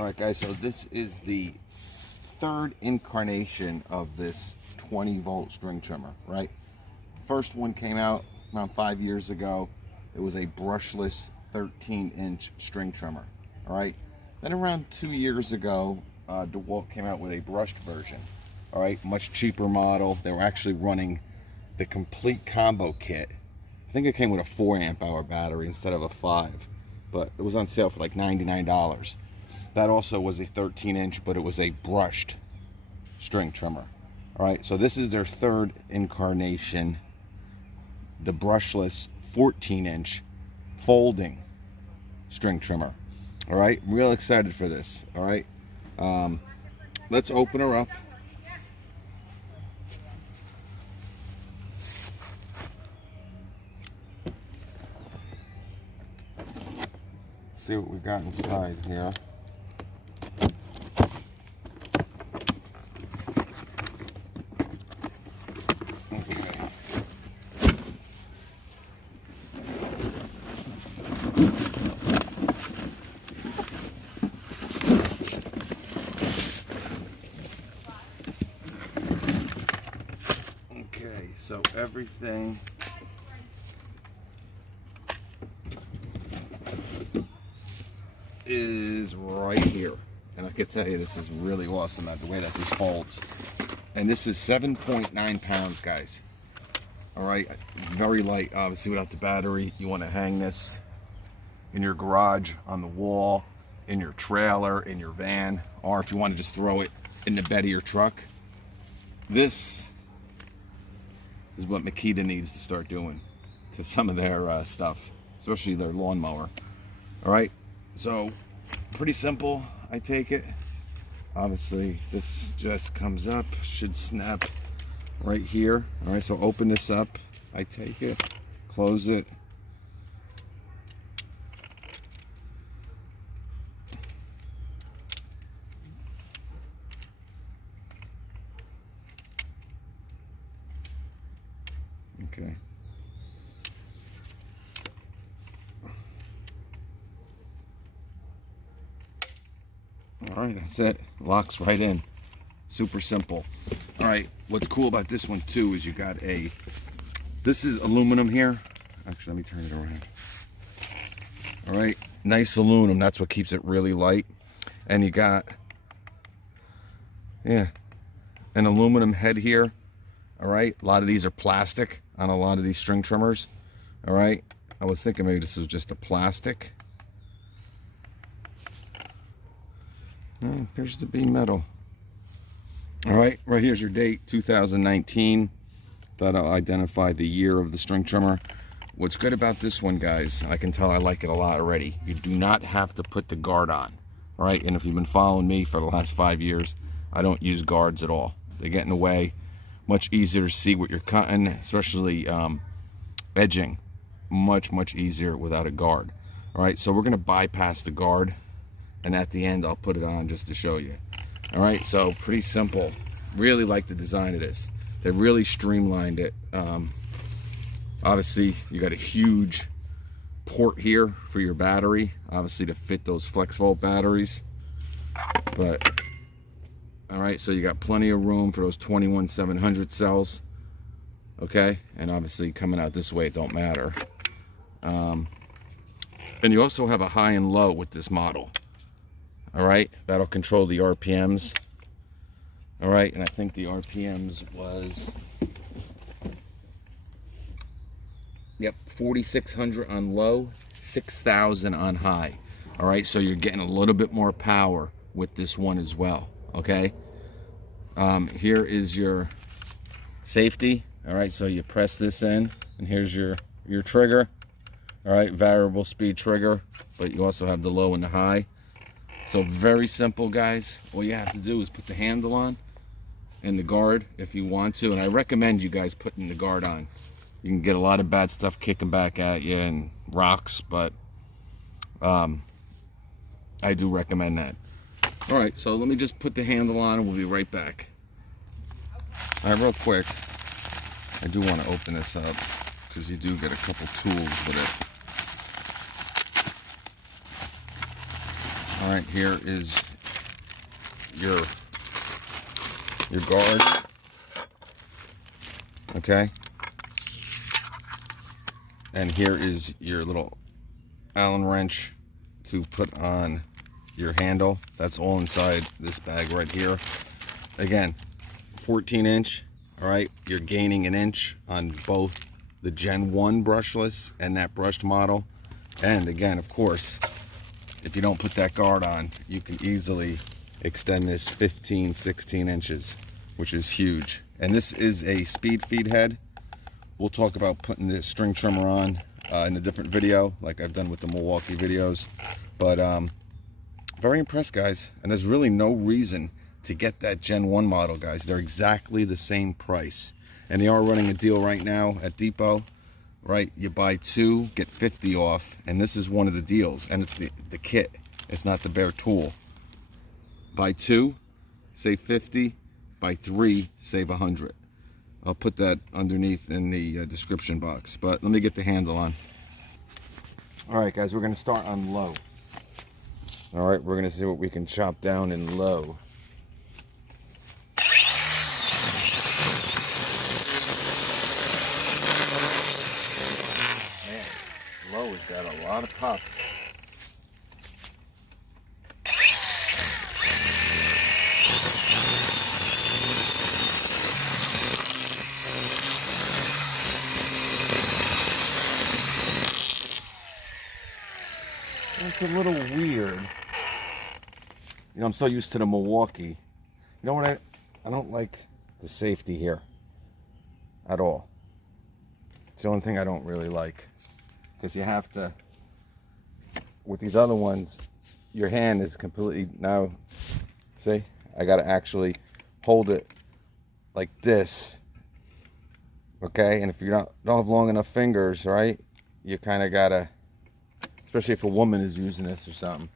Alright guys, so this is the third incarnation of this 20-volt string trimmer, right? First one came out around 5 years ago. It was a brushless 13-inch string trimmer, alright? Then around 2 years ago, Dewalt came out with a brushed version, alright? Much cheaper model. They were actually running the complete combo kit. I think it came with a 4 amp hour battery instead of a 5, but it was on sale for like $99. That also was a 13-inch, but it was a brushed string trimmer. All right, so this is their third incarnation, the brushless 14-inch folding string trimmer. All right, I'm real excited for this. All right, let's open her up. See what we got inside here. Okay, so everything is right here, and I can tell you this is really awesome the way that this folds. And this is 7.9 pounds, guys. All right, very light, obviously. Without the battery, you want to hang this in your garage, on the wall, in your trailer, in your van, or if you want to just throw it in the bed of your truck. This is what Makita needs to start doing to some of their stuff, especially their lawnmower. All right, so pretty simple, I take it. Obviously this just comes up, should snap right here. All right, so open this up, I take it, close it. Okay. All right, that's it. Locks right in. Super simple. All right, what's cool about this one too is you got this is aluminum here. Actually, let me turn it around. All right, nice aluminum. That's what keeps it really light. And you got, yeah, an aluminum head here. All right, a lot of these are plastic on a lot of these string trimmers. All right, I was thinking maybe this was just a plastic. No, it appears to be metal. All right, right here's your date, 2019. That'll identify the year of the string trimmer. What's good about this one, guys, I can tell I like it a lot already. You do not have to put the guard on. All right, and if you've been following me for the last 5 years, I don't use guards at all. They get in the way. Much easier to see what you're cutting, especially edging. Much easier without a guard. All right, so we're gonna bypass the guard, and at the end I'll put it on just to show you. All right, so pretty simple. Really like the design of this. They really streamlined it. Obviously you got a huge port here for your battery, obviously to fit those flex volt batteries. But all right, so you got plenty of room for those 21700 cells. Okay, and obviously coming out this way, it don't matter. And you also have a high and low with this model. All right, that'll control the RPMs. All right, and I think the RPMs was, yep, 4600 on low, 6000 on high. All right, so you're getting a little bit more power with this one as well. Okay, here is your safety. All right, so you press this in, and here's your trigger. All right, variable speed trigger, but you also have the low and the high. So very simple, guys. All you have to do is put the handle on and the guard if you want to, and I recommend you guys putting the guard on. You can get a lot of bad stuff kicking back at you and rocks, but I do recommend that. All right, so let me just put the handle on and we'll be right back. All right, real quick, I do want to open this up because you do get a couple tools with it. All right, here is your guard. Okay. And here is your little Allen wrench to put on your handle. That's all inside this bag right here. Again, 14-inch. All right, you're gaining an inch on both the Gen 1 brushless and that brushed model. And again, of course, if you don't put that guard on, you can easily extend this 15, 16 inches, which is huge. And this is a speed feed head. We'll talk about putting this string trimmer on in a different video, like I've done with the Milwaukee videos. But very impressed, guys. And there's really no reason to get that Gen 1 model, guys. They're exactly the same price. And they are running a deal right now at Depot, right? You buy 2, get 50 off. And this is one of the deals. And it's the kit. It's not the bare tool. Buy 2, save 50. Buy 3, save 100. I'll put that underneath in the description box. But let me get the handle on. All right, guys, we're going to start on low. All right, we're going to see what we can chop down in low. Man, low has got a lot of pop. It's a little weird. You know, I'm so used to the Milwaukee. You know what? I don't like the safety here at all. It's the only thing I don't really like. Because you have to, with these other ones, your hand is completely, now, see? I got to actually hold it like this. Okay? And if you don't have long enough fingers, right? You kind of got to, especially if a woman is using this or something.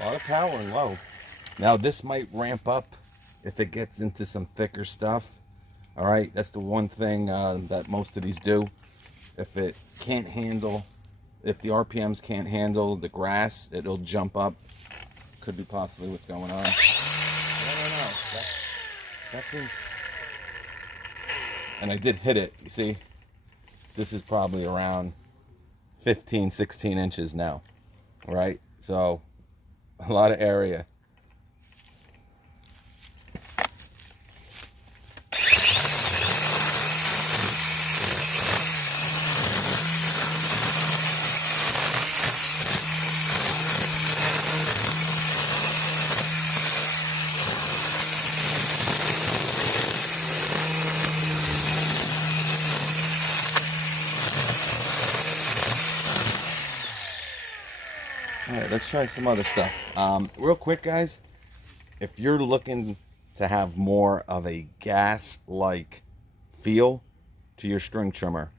A lot of power and low. Now this might ramp up if it gets into some thicker stuff. All right, that's the one thing that most of these do. If it can't handle, if the RPMs can't handle the grass, it'll jump up. Could be possibly what's going on. I don't know. That seems, and I did hit it. You see, this is probably around 15, 16 inches now. All right, so a lot of area. All right, let's try some other stuff. Real quick, guys, if you're looking to have more of a gas-like feel to your string trimmer,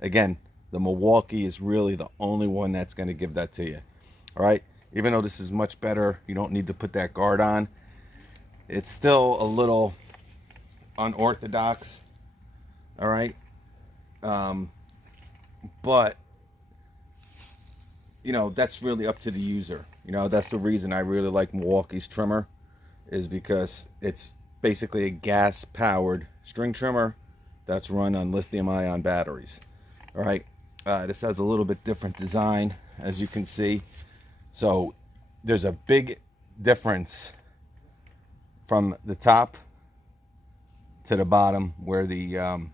again, the Milwaukee is really the only one that's going to give that to you. All right, even though this is much better, you don't need to put that guard on. It's still a little unorthodox. All right, but you know, that's really up to the user. You know, that's the reason I really like Milwaukee's trimmer, is because it's basically a gas-powered string trimmer that's run on lithium-ion batteries. All right, this has a little bit different design, as you can see. So there's a big difference from the top to the bottom where the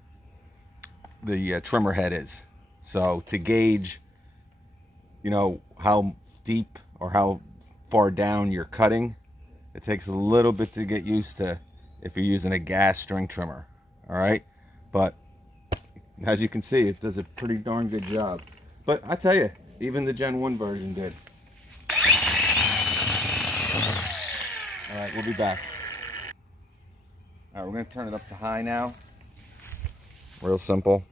trimmer head is. So to gauge, you know, how deep or how far down you're cutting, it takes a little bit to get used to if you're using a gas string trimmer. All right, but as you can see, it does a pretty darn good job. But I tell you, even the Gen 1 version did. All right, we'll be back. All right, we're going to turn it up to high now. Real simple.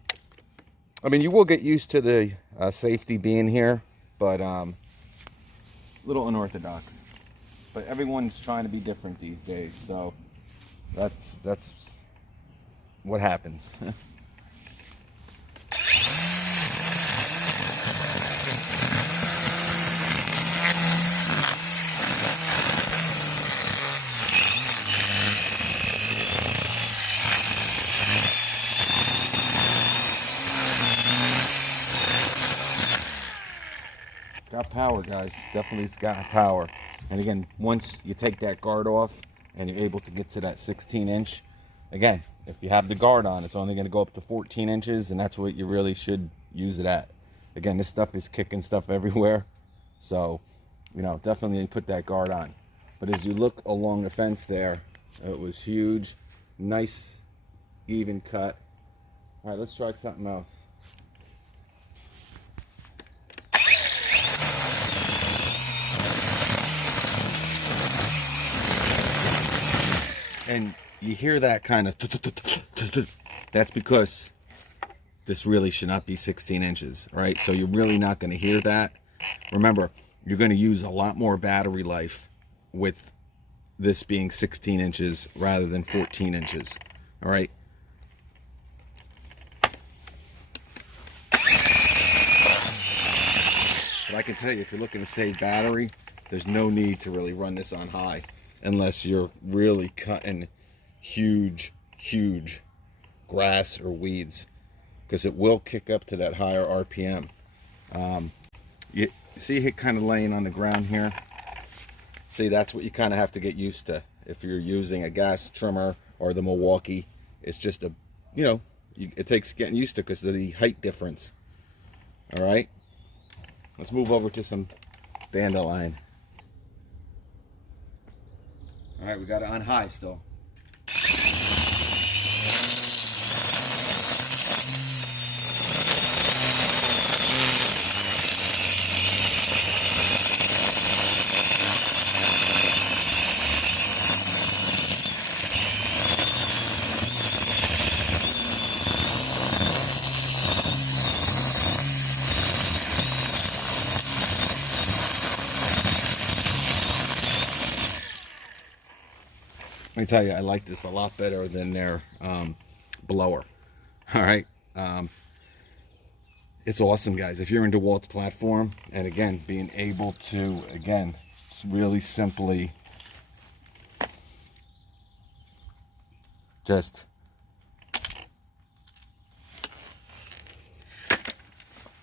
I mean, you will get used to the safety being here, but a little unorthodox. But everyone's trying to be different these days, so that's what happens. It's got power, guys. Definitely it's got power. And again, once you take that guard off and you're able to get to that 16-inch, again, if you have the guard on, it's only going to go up to 14 inches, and that's what you really should use it at. Again, this stuff is kicking stuff everywhere, so, you know, definitely put that guard on. But as you look along the fence there, it was huge, nice, even cut. All right, let's try something else. And you hear that kind of, that's because this really should not be 16 inches, right? So you're really not going to hear that. Remember, you're going to use a lot more battery life with this being 16 inches rather than 14 inches, all right? But I can tell you, if you're looking to save battery, there's no need to really run this on high unless you're really cutting huge grass or weeds, because it will kick up to that higher RPM. You see it kind of laying on the ground here? See, that's what you kind of have to get used to if you're using a gas trimmer or the Milwaukee. It's just a, you know, it takes getting used to because of the height difference. All right, let's move over to some dandelion. All right, we got it on high still. Let me tell you, I like this a lot better than their blower. All right. It's awesome, guys. If you're in Dewalt's platform, and again, being able to, again, really simply just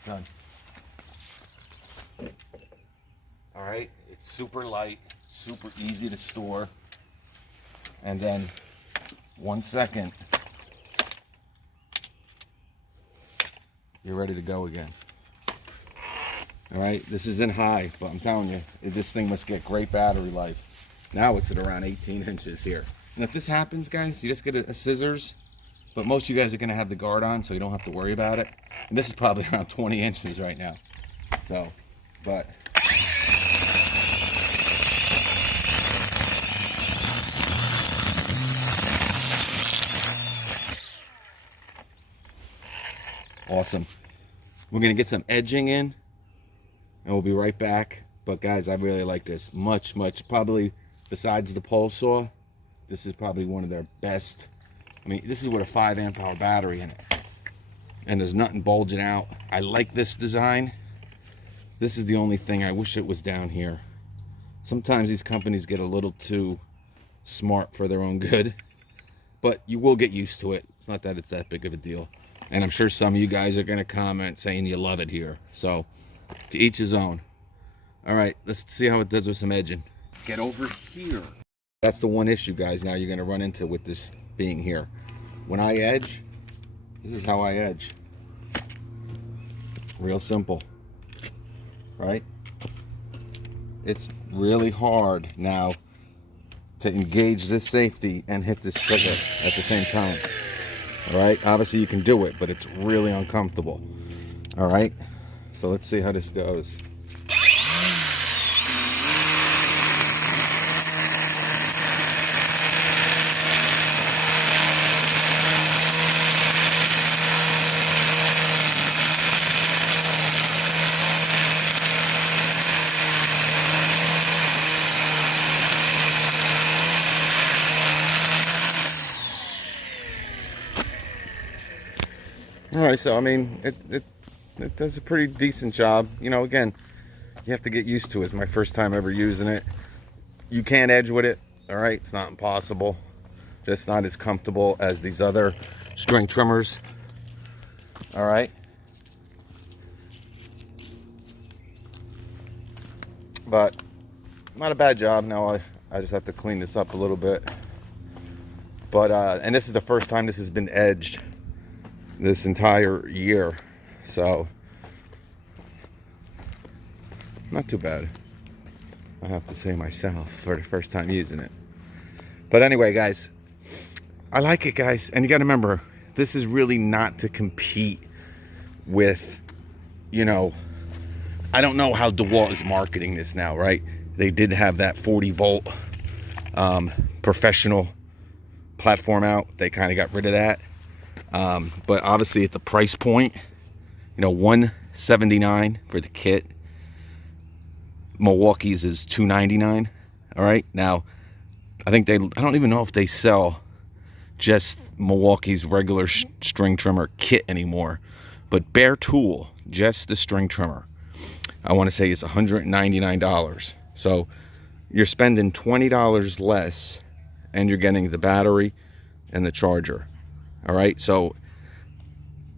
done. All right. It's super light, super easy to store. And then 1 second, you're ready to go again. All right, this isn't high, but I'm telling you, this thing must get great battery life. Now it's at around 18 inches here. And if this happens, guys, you just get a scissors, but most of you guys are gonna have the guard on, so you don't have to worry about it. And this is probably around 20 inches right now. So, but awesome. We're gonna get some edging in and we'll be right back. But guys, I really like this much, probably besides the pole saw, this is probably one of their best. I mean, this is with a 5 amp hour battery in it, and there's nothing bulging out. I like this design. This is the only thing I wish it was down here. Sometimes these companies get a little too smart for their own good, but you will get used to it. It's not that it's that big of a deal. And I'm sure some of you guys are going to comment saying you love it here. So, to each his own. All right, let's see how it does with some edging. Get over here. That's the one issue, guys, now you're going to run into with this being here. When I edge, this is how I edge. Real simple. Right? It's really hard now to engage this safety and hit this trigger at the same time. All right, obviously you can do it, but it's really uncomfortable. All right, so let's see how this goes. All right, so I mean, it does a pretty decent job. You know, again, you have to get used to it. It's my first time ever using it. You can edge with it, all right? It's not impossible. Just not as comfortable as these other string trimmers, all right? But not a bad job. Now I just have to clean this up a little bit. But, and this is the first time this has been edged this entire year. So, not too bad, I have to say myself, for the first time using it. But anyway, guys, I like it, guys. And you got to remember, this is really not to compete with, you know, I don't know how Dewalt is marketing this now, right? They did have that 40 volt professional platform out. They kind of got rid of that. But obviously at the price point, you know, $179 for the kit. Milwaukee's is $299. All right. Now, I think I don't even know if they sell just Milwaukee's regular string trimmer kit anymore. But bare tool, just the string trimmer, I want to say it's $199. So you're spending $20 less and you're getting the battery and the charger. All right. So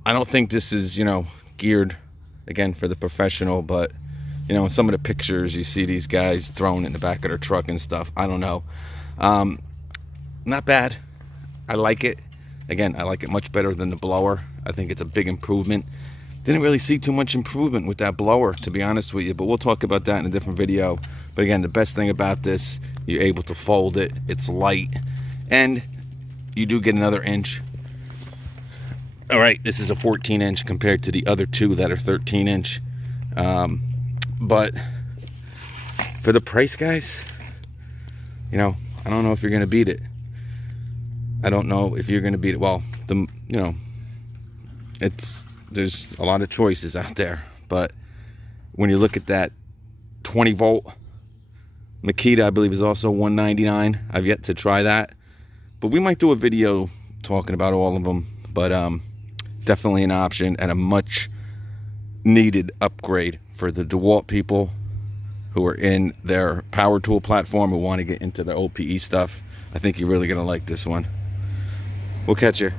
I don't think this is, you know, geared again for the professional, but you know, some of the pictures you see these guys throwing in the back of their truck and stuff. I don't know. Not bad. I like it. Again, I like it much better than the blower. I think it's a big improvement. Didn't really see too much improvement with that blower, to be honest with you, but we'll talk about that in a different video. But again, the best thing about this, you're able to fold it. It's light, and you do get another inch. All right, this is a 14-inch compared to the other two that are 13-inch. But for the price, guys, you know, I don't know if you're going to beat it. I don't know if you're going to beat it. Well, you know, there's a lot of choices out there, but when you look at that 20 volt Makita, I believe is also $199. I've yet to try that, but we might do a video talking about all of them. But definitely an option and a much needed upgrade for the Dewalt people who are in their power tool platform, who want to get into the OPE stuff. I think you're really gonna like this one. We'll catch you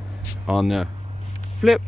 on the flip.